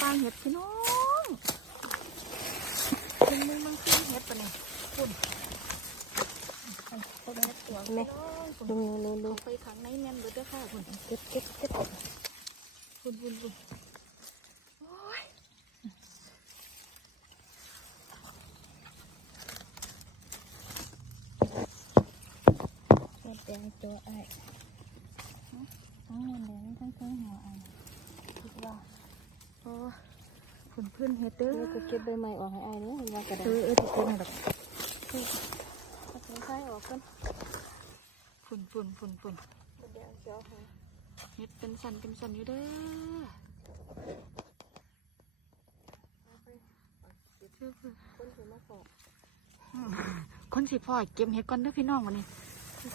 ปลาเห็ดพี่น้องมึงมึงมึงขึ้นเห็ดปะเนี่ยคุณเขาเห็ดตัวพี่น้องคุณดูดูดูเอาไปขังในแม่นเบิดเด้อค่ะคุณเก็บเก็บเก็บคุณคุณคุณโอ้ยเก็บแดงตัวไอ้ทั้งเงินแดงทั้งเครื่องหัวไอ้คิดว่า โอ้ยคุณเพื่อนเห็ดเด้อเดี๋ยวจะเก็บใบไม้ออกให้ไอ้เนี่ยมันว่ากระดาเอษอเออติดเกินหน่อยดอกถ้าเป็นไส้ออกกันฝุ่นฝุ่นฝุ่นฝุ่นแดงเขียวค่ะเห็ดเป็นสันเป็นสันอยู่เด้อเออคนถือมาขออืมคนสิพ่อเก็บเห็ดก่อนเด้อพี่น้องวันนี้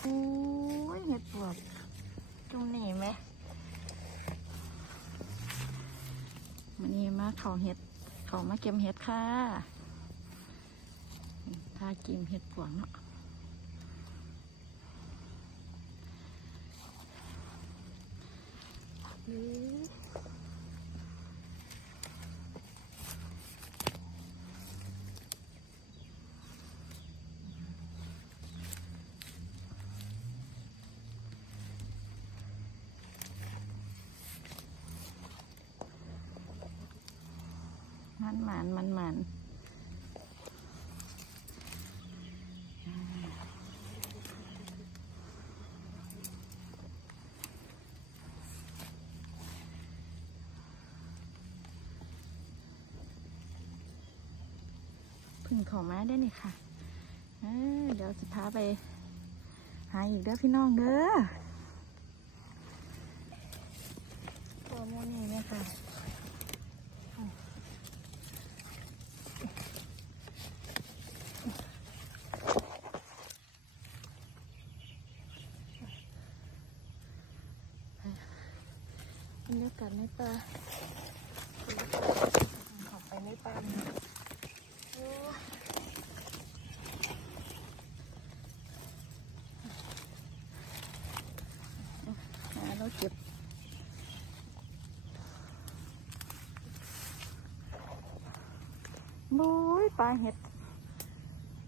โอ้ยเห็ดปวดจุงหนีไหม มาเขาเห็ด เขามาเก็บเห็ดค่ะถ้ากินเห็ดปวงเนาะ มันหมานมันหมานพึ่งขอมาได้นี่ค่ะเเดี๋ยวจะพาไป หาอีกเด้อพี่น้องเด้อตัวโมนี่เนี่ยค่ะ บรรยากาศในป่าออกไปในป่านี่โอ้ยหาเราเก็บโอ้ยปลาเห็ด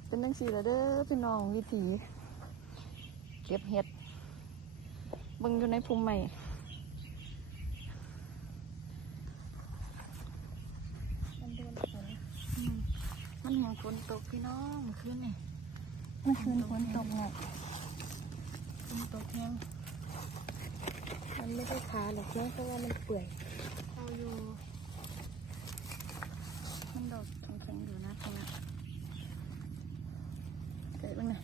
เป็นนังสีละเด้อพี่น้องวิถี เก็บเห็ดเบิ่งอยู่ในภูมิใหม่ มันโดนฝน อืมมันแห่ง ฝนตกพี่น้องคืนนี่เมื่อคืนฝนตกหนักฝนตกแห้งมันไม่ได้ขาหรอกนะเพราะว่ามันเปื่อยเอาอยู่ มันดอกแข็งๆอยู่นะตรงนั้นเกิดบ้างนะ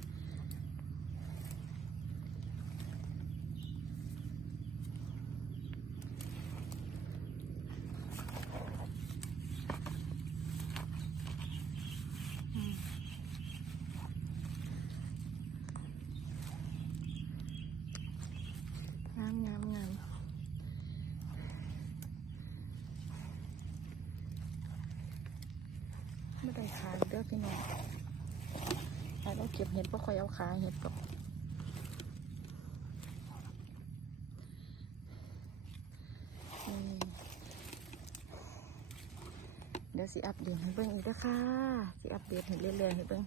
อืมงามงามงาม ไม่ได้ขายเด้อพี่น้องแต่เราเก็บเห็ดเพราะคอยเอาขายเห็ดก่อนเดี๋ยวสิอัปเดตให้เบิ้งอีกนะคะสิอัปเดตให้เรื่อยๆให้เบิ้ง